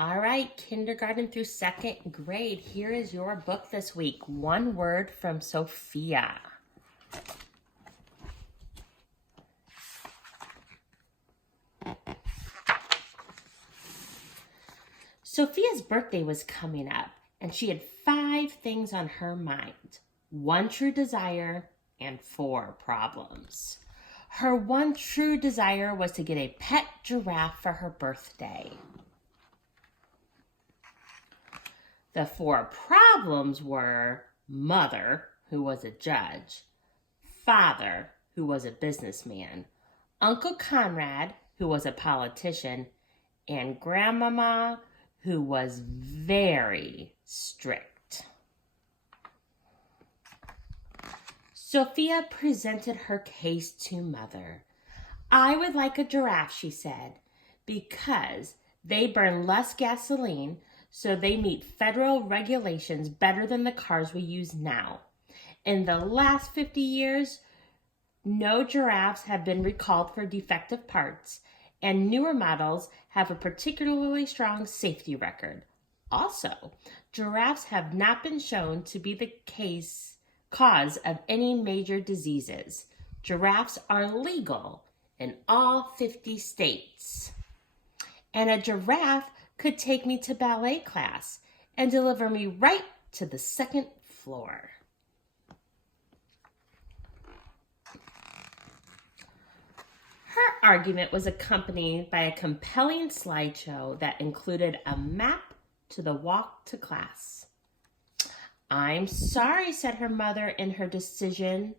All right, kindergarten through second grade. Here is your book this week. One word from Sophia. Sophia's birthday was coming up, and she had 5 things on her mind. 1 true desire and 4 problems. Her 1 true desire was to get a pet giraffe for her birthday. The 4 problems were mother, who was a judge, father, who was a businessman, Uncle Conrad, who was a politician, and Grandmama, who was very strict. Sophia presented her case to Mother. I would like a giraffe, she said, because they burn less gasoline, so they meet federal regulations better than the cars we use now. In the last 50 years, no giraffes have been recalled for defective parts, and newer models have a particularly strong safety record. Also, giraffes have not been shown to be the cause of any major diseases. Giraffes are legal in all 50 states. And a giraffe could take me to ballet class and deliver me right to the 2nd floor. Her argument was accompanied by a compelling slideshow that included a map to the walk to class. I'm sorry, said her mother in her decision,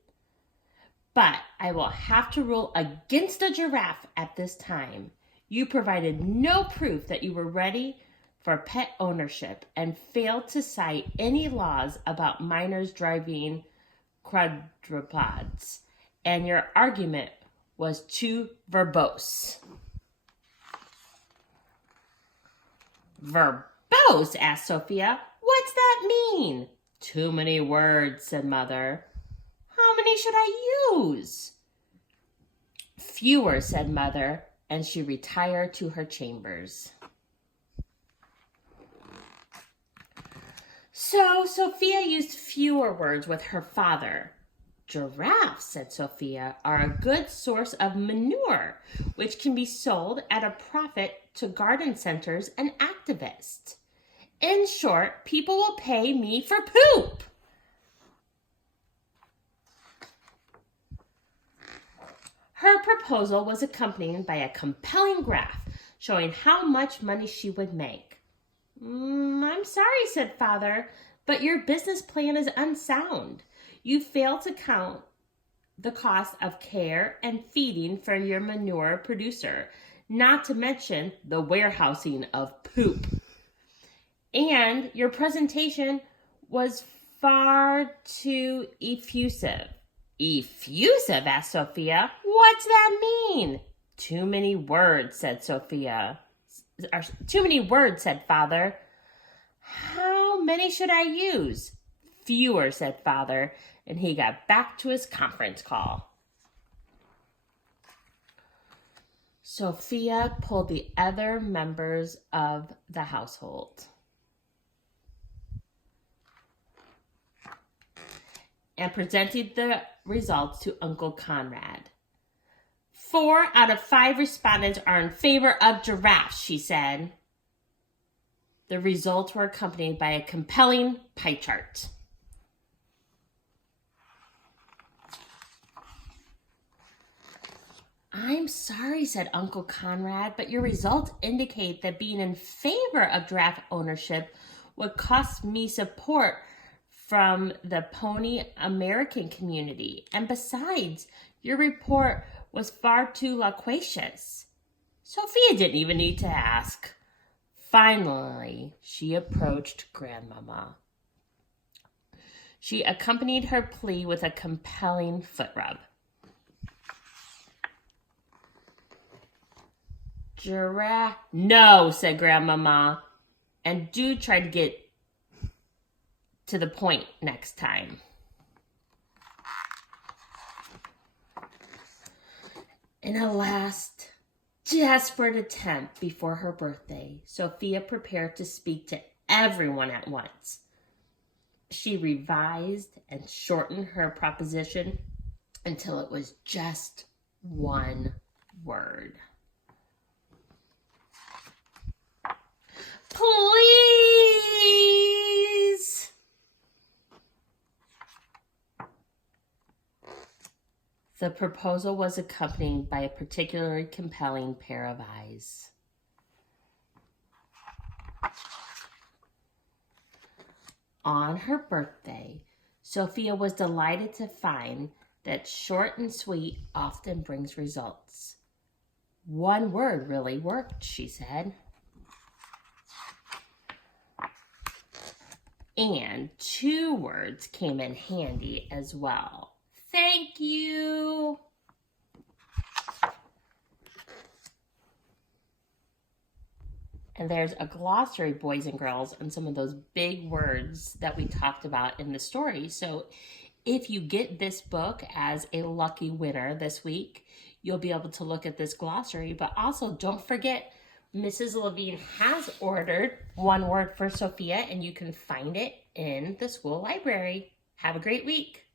but I will have to rule against a giraffe at this time. You provided no proof that you were ready for pet ownership and failed to cite any laws about minors driving quadrupeds, and your argument was too verbose. Verbose? Asked Sophia. What's that mean? Too many words, said Mother. How many should I use? Fewer, said Mother, and she retired to her chambers. So Sophia used fewer words with her father. Giraffes, said Sophia, are a good source of manure, which can be sold at a profit to garden centers and activists. In short, people will pay me for poop. Her proposal was accompanied by a compelling graph showing how much money she would make. I'm sorry, said Father, but your business plan is unsound. You fail to count the cost of care and feeding for your manure producer, not to mention the warehousing of poop. And your presentation was far too effusive. Effusive? Asked Sophia. What's that mean? Too many words, said Sophia. Too many words, said Father. How many should I use? Fewer, said Father, and he got back to his conference call. Sophia pulled the other members of the household and presented the results to Uncle Conrad. 4 out of 5 respondents are in favor of giraffes, she said. The results were accompanied by a compelling pie chart. I'm sorry, said Uncle Conrad, but your results indicate that being in favor of giraffe ownership would cost me support from the Pony American community. And besides, your report was far too loquacious. Sophia didn't even need to ask. Finally, she approached Grandmama. She accompanied her plea with a compelling foot rub. Giraffe? No, said Grandmama. And do try to get to the point next time. In a last desperate attempt before her birthday, Sophia prepared to speak to everyone at once. She revised and shortened her proposition until it was just one word. Please! The proposal was accompanied by a particularly compelling pair of eyes. On her birthday, Sophia was delighted to find that short and sweet often brings results. One word really worked, she said. And 2 words came in handy as well. Thank you. And there's a glossary, boys and girls, on some of those big words that we talked about in the story. So if you get this book as a lucky winner this week, you'll be able to look at this glossary. But also, don't forget, Mrs. Levine has ordered one word for Sophia, and you can find it in the school library. Have a great week.